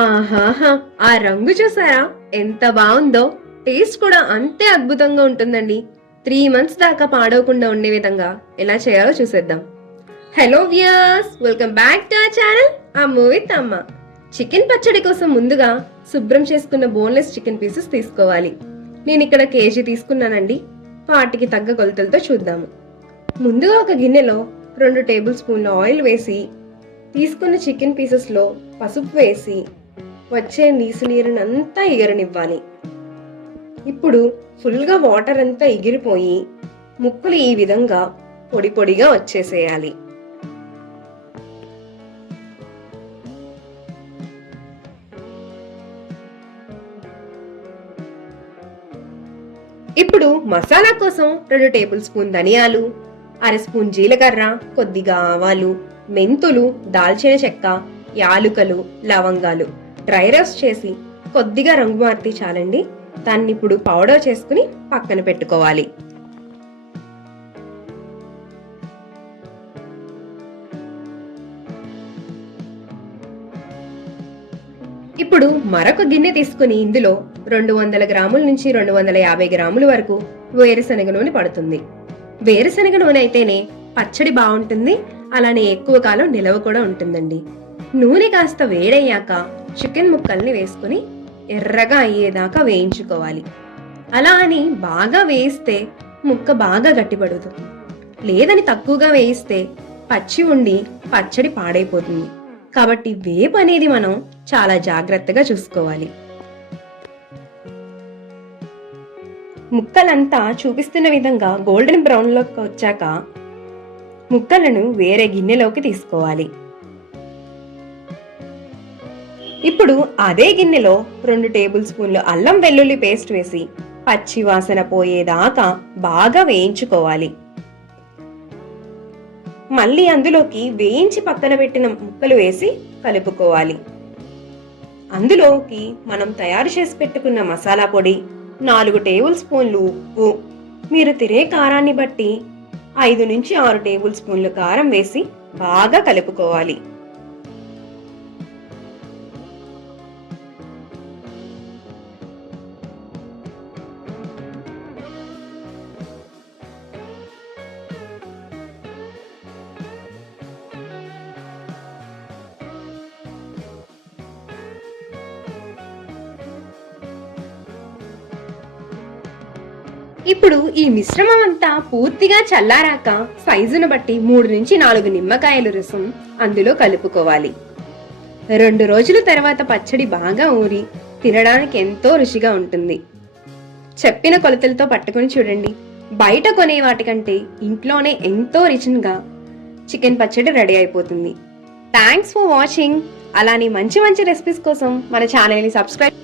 ఆహాహా, ఆ రంగు చూసారా ఎంత బాగుందో. టేస్ట్ కూడా అంతే అద్భుతంగా ఉంటుందండి. 3 మంత్స్ దాకా పాడవకుండా ఉండే విధంగా ఎలా చేయాలో చూసేద్దాం. Hello viewers, welcome back to our channel Ammu with అమ్మ. చికెన్ పచ్చడి కోసం ముందుగా శుభ్రం చేసుకున్న బోన్లెస్ చికెన్ పీసెస్ తీసుకోవాలి. నేను ఇక్కడ కేజీ తీసుకున్నానండి. వాటికి తగ్గ కొలతలతో చూద్దాము. ముందుగా ఒక గిన్నెలో 2 టేబుల్ స్పూన్ల ఆయిల్ వేసి తీసుకున్న చికెన్ పీసెస్లో పసుపు వేసి వచ్చే నీరునంతా ఎగరనివ్వాలి. ఇప్పుడు ఫుల్గా వాటర్ అంతా ఎగిరిపోయి ముక్కలు ఈ విధంగా పొడి పొడిగా వచ్చేసేయాలి. ఇప్పుడు మసాలా కోసం 2 టేబుల్ స్పూన్ ధనియాలు, 1/2 స్పూన్ జీలకర్ర, కొద్దిగా ఆవాలు, మెంతులు, దాల్చిన చెక్క, యాలుకలు, లవంగాలు డ్రై రోస్ట్ చేసి కొద్దిగా రంగు మారితే చాలండి. దాన్ని ఇప్పుడు పౌడర్ చేసుకుని పక్కన పెట్టుకోవాలి. ఇప్పుడు మరొక గిన్నె తీసుకుని ఇందులో 200 గ్రాముల నుంచి 250 గ్రాముల వరకు వేరుశనగ నూనె పడుతుంది. వేరుశనగ నూనె అయితేనే పచ్చడి బాగుంటుంది, అలానే ఎక్కువ కాలం నిలవ కూడా ఉంటుందండి. నూనె కాస్త వేడయ్యాక చికెన్ ముక్కల్ని వేసుకుని ఎర్రగా అయ్యేదాకా వేయించుకోవాలి. అలా అని బాగా వేయిస్తే ముక్క బాగా గట్టిపడుతుంది. లేదని తక్కువగా వేయిస్తే పచ్చి ఉండి పచ్చడి పాడైపోతుంది. కాబట్టి వేపు అనేది మనం చాలా జాగ్రత్తగా చూసుకోవాలి. ముక్కలంతా చూపిస్తున్న విధంగా గోల్డెన్ బ్రౌన్ లోకి వచ్చాక ముక్కలను వేరే గిన్నెలోకి తీసుకోవాలి. ఇప్పుడు అదే గిన్నెలో 2 టేబుల్ స్పూన్లు అల్లం వెల్లుల్లి పేస్ట్ వేసి పచ్చి వాసన పోయేదాకా బాగా వేయించుకోవాలి. మళ్ళీ అందులోకి వేయించి పక్కన పెట్టిన ముక్కలు వేసి కలుపుకోవాలి. అందులోకి మనం తయారు చేసి పెట్టుకున్న మసాలా పొడి, 4 టేబుల్ స్పూన్లు ఉప్పు, మీరు తినే కారాన్ని బట్టి 5 నుంచి 6 టేబుల్ స్పూన్లు కారం వేసి బాగా కలుపుకోవాలి. ఇప్పుడు ఈ మిశ్రమం అంతా పూర్తిగా చల్లారాక సైజును బట్టి 3 నుంచి 4 నిమ్మకాయల రసం అందులో కలుపుకోవాలి. 2 రోజుల తర్వాత పచ్చడి బాగా ఊరి తినడానికి ఎంతో రుచిగా ఉంటుంది. చెప్పిన కొలతలతో పట్టుకొని చూడండి. బయట కొనే వాటికంటే ఇంట్లోనే ఎంతో రిచ్గా చికెన్ పచ్చడి రెడీ అయిపోతుంది. Thanks for watching. అలానే మంచి మంచి రెసిపీస్ కోసం మన ఛానల్ని సబ్స్క్రైబ్